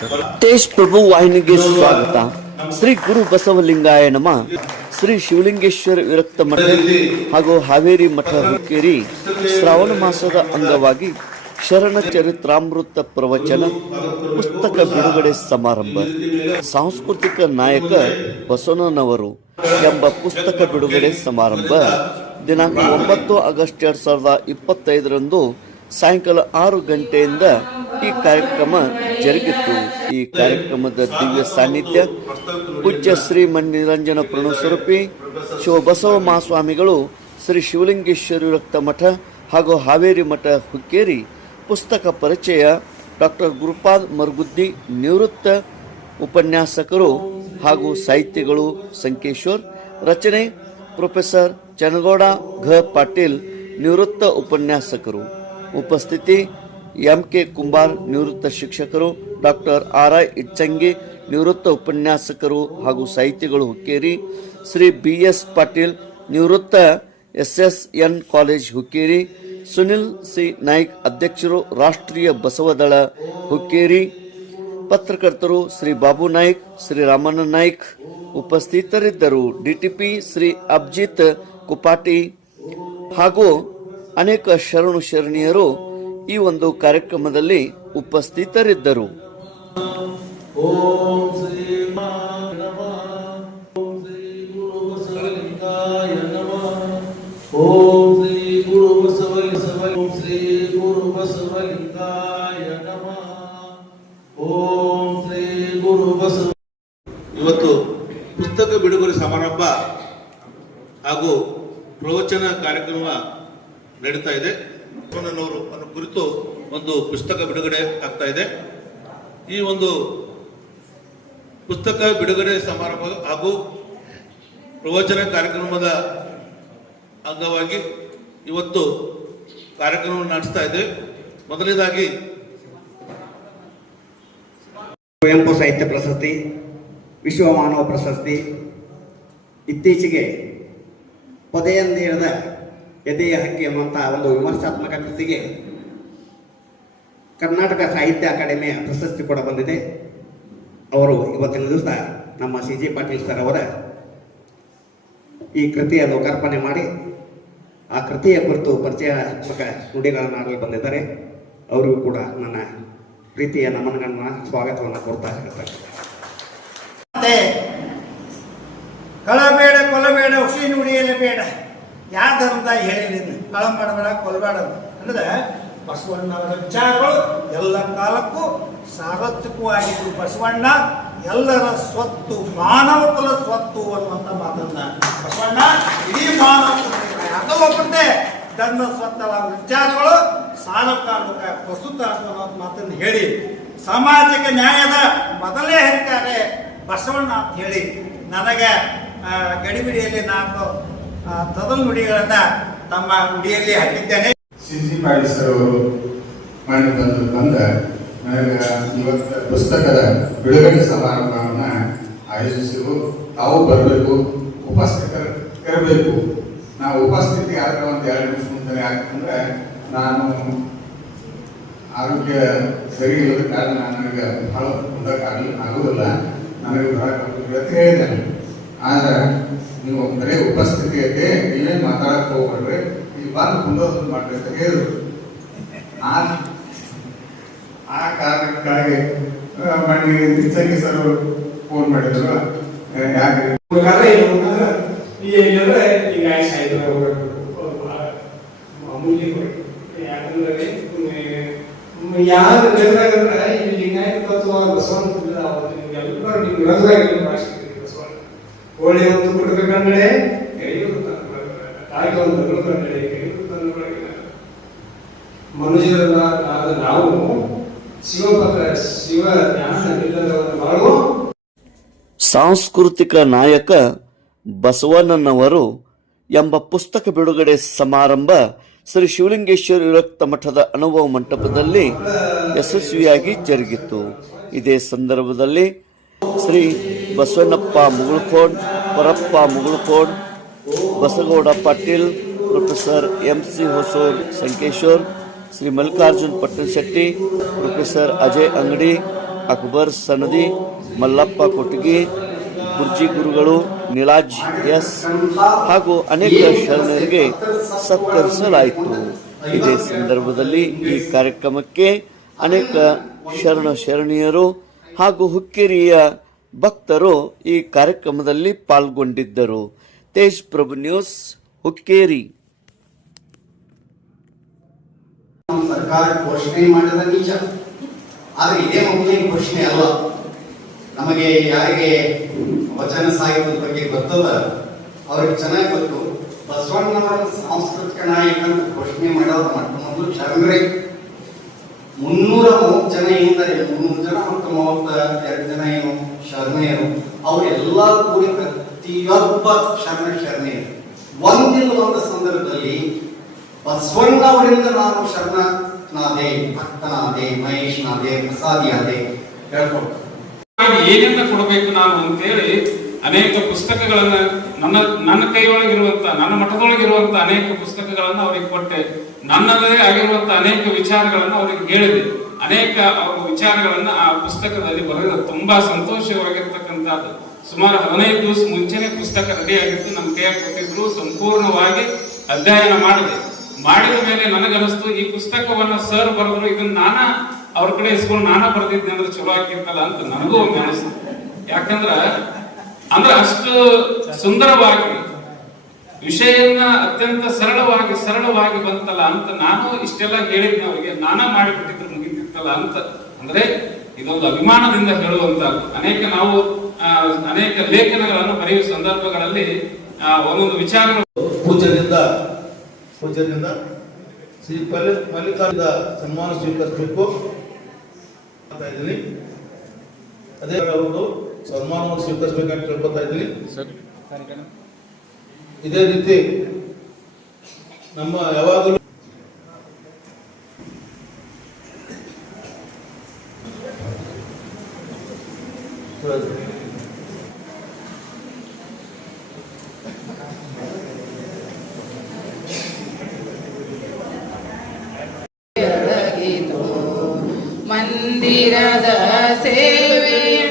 ತೇಜ್ ಪ್ರಭು ವಾಹಿನಿಗೆ ಸ್ವಾಗತ. ಶ್ರೀ ಗುರು ಬಸವಲಿಂಗಾಯ ನಮ. ಶ್ರೀ ಶಿವಲಿಂಗೇಶ್ವರ ವಿರಕ್ತ ಮಠ ಹಾಗೂ ಹಾವೇರಿ ಮಠ ಹುಕ್ಕೇರಿ ಶ್ರಾವಣ ಮಾಸದ ಅಂಗವಾಗಿ ಶರಣ ಚರಿತ್ರಾಮೃತ ಪ್ರವಚನ ಪುಸ್ತಕ ಬಿಡುಗಡೆ ಸಮಾರಂಭ. ಸಾಂಸ್ಕೃತಿಕ ನಾಯಕ ಬಸವಣ್ಣನವರು ಎಂಬ ಪುಸ್ತಕ ಬಿಡುಗಡೆ ಸಮಾರಂಭ. ದಿನಾಂಕ ಒಂಬತ್ತು ಆಗಸ್ಟ್ ಎರಡು ಸಾವಿರದ ಇಪ್ಪತ್ತೈದರಂದು ಸಾಯಂಕಾಲ ಆರು ಗಂಟೆಯಿಂದ ಈ ಕಾರ್ಯಕ್ರಮ ಜರುಗಿತ್ತು ಈ ಕಾರ್ಯಕ್ರಮದ ದಿವ್ಯ ಸಾನ್ನಿಧ್ಯ ಪೂಜ್ಯ ಶ್ರೀ ನಿರಂಜನ ಪ್ರಣವಸ್ವರೂಪಿ ಶಿವಬಸವ ಮಹಾಸ್ವಾಮಿಗಳು ಶ್ರೀ ಶಿವಲಿಂಗೇಶ್ವರಿ ರಕ್ತ ಮಠ ಹಾಗೂ ಹಾವೇರಿ ಮಠ ಹುಕ್ಕೇರಿ ಪುಸ್ತಕ ಪರಿಚಯ ಡಾಕ್ಟರ್ ಗುರುಪಾದ್ ಮರಗುದ್ದಿ ನಿವೃತ್ತ ಉಪನ್ಯಾಸಕರು ಹಾಗೂ ಸಾಹಿತ್ಯಗಳು ಸಂಕೇಶ್ವರ್, ರಚನೆ ಪ್ರೊಫೆಸರ್ ಚನಗೌಡ ಘ ಪಾಟೀಲ್ ನಿವೃತ್ತ ಉಪನ್ಯಾಸಕರು. ಉಪಸ್ಥಿತಿ ಎಂ ಕೆ ಕುಂಬಾರ್ ನಿವೃತ್ತ ಶಿಕ್ಷಕರು, ಡಾಕ್ಟರ್ ಆರ್ ಐ ಇಚ್ಚಂಗಿ ನಿವೃತ್ತ ಉಪನ್ಯಾಸಕರು ಹಾಗೂ ಸಾಹಿತಿಗಳು ಹುಕ್ಕೇರಿ, ಶ್ರೀ ಬಿ ಎಸ್ ಪಾಟೀಲ್ ನಿವೃತ್ತ S S N college Hukkeri, Sunil C. Naik ಅಧ್ಯಕ್ಷರು ರಾಷ್ಟ್ರೀಯ ಬಸವದಳ ಹುಕ್ಕೇರಿ, ಪತ್ರಕರ್ತರು ಶ್ರೀ ಬಾಬು ನಾಯ್ಕ್, ಶ್ರೀ ರಾಮಣ್ಣ ನಾಯ್ಕ್ ಉಪಸ್ಥಿತರಿದ್ದರು. ಡಿಟಿಪಿ ಶ್ರೀ ಅಬ್ಜಿತ್ ಕುಪಾಟಿ ಹಾಗೂ ಅನೇಕ ಶರಣು ಶರಣೀಯರು ಈ ಒಂದು ಕಾರ್ಯಕ್ರಮದಲ್ಲಿ ಉಪಸ್ಥಿತರಿದ್ದರು. ಇವತ್ತು ಪುಸ್ತಕ ಬಿಡುಗಡೆ ಸಮಾರಂಭ ಹಾಗೂ ಪ್ರವಚನ ಕಾರ್ಯಕ್ರಮ ನಡೀತಾ ಇದೆ. ಬಸವಣ್ಣನವರು ಅನ್ನೋ ಕುರಿತು ಒಂದು ಪುಸ್ತಕ ಬಿಡುಗಡೆ ಆಗ್ತಾ ಇದೆ. ಈ ಒಂದು ಪುಸ್ತಕ ಬಿಡುಗಡೆ ಸಮಾರಂಭ ಹಾಗೂ ಪ್ರವಚನ ಕಾರ್ಯಕ್ರಮದ ಅಂಗವಾಗಿ ಇವತ್ತು ಕಾರ್ಯಕ್ರಮವನ್ನು ನಡೆಸ್ತಾ ಇದ್ದೇವೆ ಮೊದಲನೇದಾಗಿ ಕುವೆಂಪು ಸಾಹಿತ್ಯ ಪ್ರಶಸ್ತಿ, ವಿಶ್ವ ಮಾನವ ಪ್ರಶಸ್ತಿ. ಇತ್ತೀಚೆಗೆ ಪೊದೆಯಂದಿರದ ಎದೆಯ ಹಕ್ಕಿ ಎಂಬಂಥ ಒಂದು ವಿಮರ್ಶಾತ್ಮಕ ಕೃತಿಗೆ ಕರ್ನಾಟಕ ಸಾಹಿತ್ಯ ಅಕಾಡೆಮಿಯ ಪ್ರಶಸ್ತಿ ಕೂಡ ಬಂದಿದೆ. ಅವರು ಇವತ್ತಿನ ದಿವಸ ನಮ್ಮ ಸಿ ಜಿ ಪಾಟೀಲ್ ಸರ್ ಅವರ ಈ ಕೃತಿಯ ಲೋಕಾರ್ಪಣೆ ಮಾಡಿ, ಆ ಕೃತಿಯ ಕುರಿತು ಪರಿಚಯಾತ್ಮಕ ನುಡಿಗಳನ್ನು ಆಡಲು ಬಂದಿದ್ದಾರೆ. ಅವರಿಗೂ ಕೂಡ ನನ್ನ ಪ್ರೀತಿಯ ನಮನಗಳನ್ನ, ಸ್ವಾಗತವನ್ನು ಕೊಡ್ತಾ ಇರ್ತಾರೆ ಕಳಬೇಡ ಬೇಡ ಹುಸಿ ನುಡಿಯಲೇ ಬೇಡ. ಯಾವ ಧರ್ಮದಾಗ ಹೇಳಿಲ್ಲ ಕಳ ಮಾಡಬೇಡ ಕೊಲ್ಬೇಡ ಅಂದ್ರೆ ಬಸವಣ್ಣವರ ವಿಚಾರಗಳು ಎಲ್ಲ ಕಾಲಕ್ಕೂ ಸಾರ್ವತ್ರಿಕವಾಗಿದ್ದು ಬಸವಣ್ಣ ಎಲ್ಲರ ಸ್ವತ್ತು ಮಾನವ ಕುಲ ಸ್ವತ್ತು ಅನ್ನುವಂಥ ಮಾತನ್ನ. ಬಸವಣ್ಣ ಇಡೀ ಮಾನವ ಯಾವುದೋ ಒಬ್ಬರದೇ ತನ್ನ ಸ್ವತ್ತಲ್ಲ ವಿಚಾರಗಳು ಸಾರ್ವಕಾಲಿಕ ಪ್ರಸ್ತುತ ಅನ್ನೋ ಮಾತನ್ನು ಹೇಳಿ. ಸಾಮಾಜಿಕ ನ್ಯಾಯದ ಮೊದಲೇ ಹೇಳ್ತಾರೆ ಬಸವಣ್ಣ ಅಂತ ಹೇಳಿ. ನನಗೆ ಗಡಿಬಿಡಿಯಲ್ಲಿ ಆ, ತೊದಲು ನುಡಿಗಳನ್ನ ತಮ್ಮ ಗುಡಿಯಲ್ಲಿ ಹಾಕಿದ್ದೇನೆ. ಸಿ ಜಿ ಅವರು ಮಾಡಿ ಬಂದು ಬಂದ ನನಗೆ ಇವತ್ತು ಪುಸ್ತಕದ ಬಿಡುಗಡೆ ಸಮಾರಂಭವನ್ನು ಆಯೋಜಿಸಿರು ತಾವು ಬರಬೇಕು, ಉಪಸ್ಥಿತರು ಇರಬೇಕು. ನಾವು ಉಪಸ್ಥಿತಿ ಆದ್ರೆ ಒಂದು ಎರಡು ನಿಮಿಷ ಮುಂದೆ ಯಾಕಂದ್ರೆ ನಾನು ಆರೋಗ್ಯ ಸರಿ ಇಲ್ಲದ ಕಾರಣ ನನಗೆ ಬಹಳ ಮುಂದಕ್ಕೆ ಆಗಲಿ ಆಗೋದಿಲ್ಲ. ನನಗೆ ಬಹಳ ಹೇಳಿದ್ದೇನೆ ಆದ್ರೆ ನೀವು ಬರೀ ಉಪಸ್ಥಿತಿ ಐತೆ ನೀವೇ ಮಾತಾಡಕ್ಕೆ ಹೋಗ್ಬೇಡ್ರಿ ನೀವು ಬಂದು ಕುಂದೋದು ಮಾಡ್ರಿ ಅಂತ ಹೇಳಿದ್ರು. ಆ ಕಾರಣಕ್ಕಾಗಿ ಮಣ್ಣಿ ನಿಚ್ಚಂಗಿ ಸರ್ ಫೋನ್ ಮಾಡಿದ್ರು ಯಾಕೆ? ಕರೆ ಏನು ಅಂತಂದ್ರೆ, ಈ ಏನಂದ್ರೆ ಲಿಂಗಾಯ ಸಾಹಿತ್ಯ ಹೋಗ್ಬೇಕು ಮಾಮೂಲಿ. ಯಾಕಂದ್ರೆ ಯಾರು ಬೆಳೆದಾಗಂದ್ರೆ ಇಲ್ಲಿ ಲಿಂಗಾಯತ ತತ್ವ ಬಸವಂತ ಎಲ್ಲರೂ ನಿಮ್ಗೆ ಭಾಷೆ. ಹೋಳಿ ಒಂದು ತಾಯಿಗೆ ಒಂದು ನಾವು ಸಾಂಸ್ಕೃತಿಕ ನಾಯಕ ಬಸವಣ್ಣನವರು ಎಂಬ ಪುಸ್ತಕ ಬಿಡುಗಡೆ ಸಮಾರಂಭ ಶ್ರೀ ಶಿವಲಿಂಗೇಶ್ವರ ವಿರಕ್ತ ಮಠದ ಅನುಭವ ಮಂಟಪದಲ್ಲಿ ಯಶಸ್ವಿಯಾಗಿ ಜರುಗಿತು ಇದೇ ಸಂದರ್ಭದಲ್ಲಿ Shri Basavannappa Mugulkod Parappa Mugulkod Basagouda Patil, professor M C Hosur Sankeshwar, Shri Mallikarjun Pattanashetti, professor Ajay ಅಂಗಡಿ, ಅಕ್ಬರ್ ಸನದಿ, ಮಲ್ಲಪ್ಪ ಕೊಟ್ಟಿಗೆ ಗುರ್ಜಿ ಗುರುಗಳು, ನಿಲಾಜ್ ಎಸ್ ಹಾಗೂ ಅನೇಕ ಶರಣರಿಗೆ ಸತ್ಕರಿಸಲಾಯಿತು. ಇದೇ ಸಂದರ್ಭದಲ್ಲಿ ಈ ಕಾರ್ಯಕ್ರಮಕ್ಕೆ ಅನೇಕ ಶರಣ ಶರಣೀಯರು ಹಾಗೂ ಹುಕ್ಕೇರಿಯ ಭಕ್ತರು ಈ ಕಾರ್ಯಕ್ರಮದಲ್ಲಿ ಪಾಲ್ಗೊಂಡಿದ್ದರು. ತೇಜ್ ಪ್ರಭು ನ್ಯೂಸ್, ಹುಕ್ಕೇರಿ. ಸರ್ಕಾರ ಘೋಷಣೆ ಮಾಡಿದ ನಿಜ. ಆದ್ರೆ ಇದೇ ಮೊದಲನೇ ಘೋಷಣೆ ಅಲ್ಲ. ನಮಗೆ ಯಾರಿಗೆ ವಚನ ಸಾಹಿತ್ಯದ ಬಗ್ಗೆ ಗೊತ್ತದ ಅವ್ರಿಗೆ ಚೆನ್ನಾಗಿ ಗೊತ್ತು. ಬಸವಣ್ಣವರ ಸಾಂಸ್ಕೃತಿಕ ನಾಯಕ ಅಂತ ಘೋಷಣೆ ಮಾಡೋದ್ರ ಮೊಟ್ಟ ಮೊದಲು ಶರಣರೇ ಮುನ್ನೂರ ಮೂವತ್ತು ಜನ ಏನಿದ್ದಾರೆ? ಮುನ್ನೂರು ಜನ ಮತ್ತು ಮೂವತ್ತ ಎರಡು ಜನ ಏನು? ಶರಣೆಯರು ಅವರೆಲ್ಲ ಕೂಡಿ ಪ್ರತಿಯೊಬ್ಬ ಶರಣ ಶರಣೆಯರು ಒಂದಿಲ್ಲ ಒಂದು ಸಂದರ್ಭದಲ್ಲಿ ಬಸವಣ್ಣ ಅವರಿಂದ ನಾನು ಶರಣನಾದೆ, ಭಕ್ತನಾದೆ, ಮಹೇಶ್ನಾದೆ, ಪ್ರಸಾದಿಯಾದೆ. ಹೇಳ್ಕೊಡ್ತಾರೆ ಏನೆಲ್ಲ ಕೊಡಬೇಕು ನಾನು ಅಂತೇಳಿ ಅನೇಕ ಪುಸ್ತಕಗಳನ್ನ ನನ್ನ ನನ್ನ ಕೈಯೊಳಗಿರುವಂತ, ನನ್ನ ಮಠದೊಳಗಿರುವಂತ ಅನೇಕ ಪುಸ್ತಕಗಳನ್ನ ಅವರಿಗೆ ಕೊಟ್ಟೆ. ನನ್ನದೇ ಆಗಿರುವಂತ ಅನೇಕ ವಿಚಾರಗಳನ್ನ ಅವರಿಗೆ ಹೇಳಿದೆ. ಅನೇಕ ಅವರ ವಿಚಾರಗಳನ್ನ ಆ ಪುಸ್ತಕದಲ್ಲಿ ಬರೆದ ತುಂಬಾ ಸಂತೋಷವಾಗಿರ್ತಕ್ಕಂಥದ್ದು. ಸುಮಾರು ಹದಿನೈದು ದಿವಸ ಮುಂಚೆನೆ ಪುಸ್ತಕ ರೆಡಿ ಆಗಿತ್ತು, ನಮ್ಮ ಕೈಯಾಗಿ ಕೊಟ್ಟಿದ್ರು, ಸಂಪೂರ್ಣವಾಗಿ ಅಧ್ಯಯನ ಮಾಡಿದೆ. ಮಾಡಿದ ಮೇಲೆ ನನಗನಿಸ್ತು ಈ ಪುಸ್ತಕವನ್ನ ಸರ್ ಬರೆದ್ರು, ಇದನ್ನ ನಾನ ಅವ್ರ ಕಡೆ ಇಸ್ಕೊಂಡು ನಾನ ಬರೆದಿದ್ದೆ ಅಂದ್ರೆ ಚಲೋ ಆಗಿರ್ತಲ್ಲ ಅಂತ ನನಗೂ ಒಮ್ಮೆ ಅನಿಸ್ತು. ಯಾಕಂದ್ರ, ಅಂದ್ರೆ ಅಷ್ಟು ಸುಂದರವಾಗಿ, ವಿಷಯನ್ನ ಅತ್ಯಂತ ಸರಳವಾಗಿ ಸರಳವಾಗಿ ಬಂತಲ್ಲ ಅಂತ ನಾನು ಇಷ್ಟೆಲ್ಲ ಹೇಳಿದ್ನ ಅವ್ರಿಗೆ ನಾನ ಮಾಡಿಬಿಟ್ಟಿದ್ರೆ. ಮುಗಿತಿತ್ತಲ್ಲ ಅಂತ. ಅಂದ್ರೆ ಇದೊಂದು ಅಭಿಮಾನದಿಂದ ಹೇಳುವಂತ ಅನೇಕ ನಾವು ಆ, ಅನೇಕ ಲೇಖನಗಳನ್ನು ಬರೆಯುವ ಸಂದರ್ಭಗಳಲ್ಲಿ ಆ, ಒಂದೊಂದು ವಿಚಾರಗಳು. ಪೂಜೆಯಿಂದ ಪೂಜೆಯಿಂದ ಶ್ರೀ ಫಲಿ ಮಲ್ಲಿಕಾರ್ಜುನ ಸನ್ಮಾನ ಸ್ವೀಕರಿಸಬೇಕು ಅಂತ ಇದ್ದೀನಿ. ಅದೇ ಅವರು ಸನ್ಮಾನವನ್ನು ಸ್ವೀಕರಿಸಬೇಕಂತ ಕೇಳ್ಕೊತಾ ಇದ್ದೀನಿ. ಇದೇ ರೀತಿ ನಮ್ಮ ಯಾವಾಗಲೂ ಮಂದಿರದ ಸೇವೆಯನ್ನು